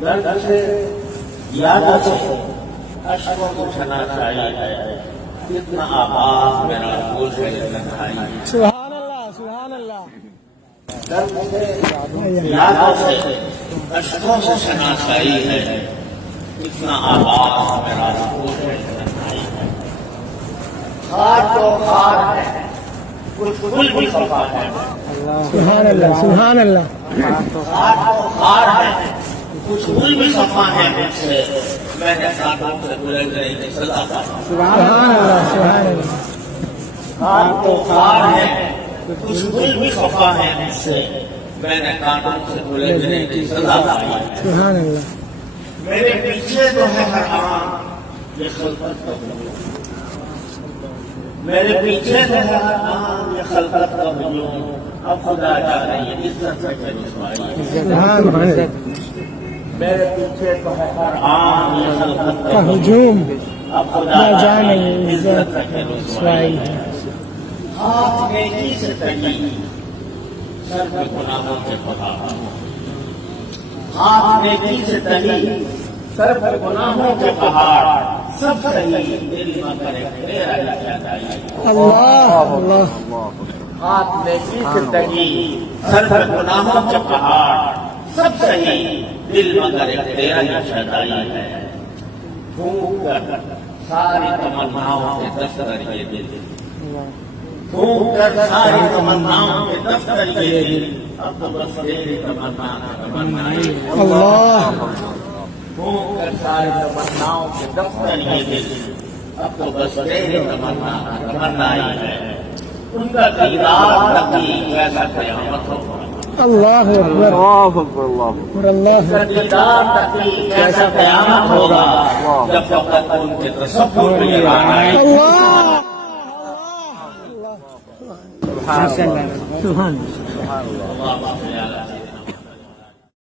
درد سے یادوں سے اشکوں کو شناسائی ہے کتنا آباد میرا بوجھ ہے تنہائی سبحان اللہ سبحان اللہ درد سے یادوں سے اشکوں سے شناسائی ہے کتنا آباد میرا بوجھ ہے تنہائی خار تو خار ہے کچھ گل بھی خفا ہے سبحان اللہ سبحان اللہ خار تو خار ہے کچھ گل بھی خفا ہے مجھ سے میں نے کانٹوں سے گزرنے کی سزا پائی سبحان اللہ سبحان اللہ خار تو خار ہے کچھ گل بھی خفا ہے مجھ سے میں نے کانٹوں سے گزرنے کی سزا پائی سبحان اللہ میرے پیچھے تو ہے ہر آن یہ خلقت کا ہجوم میرے پیچھے تو ہے ہر آن یہ خلقت کا ہجوم اب خدا جانے یہ عزت سے رسوائی سبحان اللہ میرے پیچھے تو ہے ہر آن یہ خلقت کا کا ہجوم اب خدا نہ جانے جانے یہ عزت سے رسوائی رسوائی ہے ہاتھ نیکی سے تنی سر پہ گناہوں کے پہاڑ ہاتھ نیکی سے تنی سر پر گناہوں کے پہاڑ سب صحیح دل نہ کرے تیرا ہی جدائی اللہ اللہ ہاتھ نیکی سے تنی سر پر گناہوں کے پہاڑ سب صحیح دل نہ کرے تیرا ہی جدائی ہے پھونک کر ساری تمناؤں کے دفتر یہ دل پھونک کر ساری تمناؤں کے دفتر یہ دل اب تو بس تیری تمنا تمنائی اللہ پھونک کر ساری تمناؤں کے دفتر یہ دل اب تو بس تیری تمنا تمنائی ہے ان کا دیدار تکی کیسا قیامت ہوگا اللہ اکبر اللہ ان کا دیدار تکی کیسا قیامت ہوگا جب فقط ان کے تصور میں یہ رانا ہے اللہ سبحان اللہ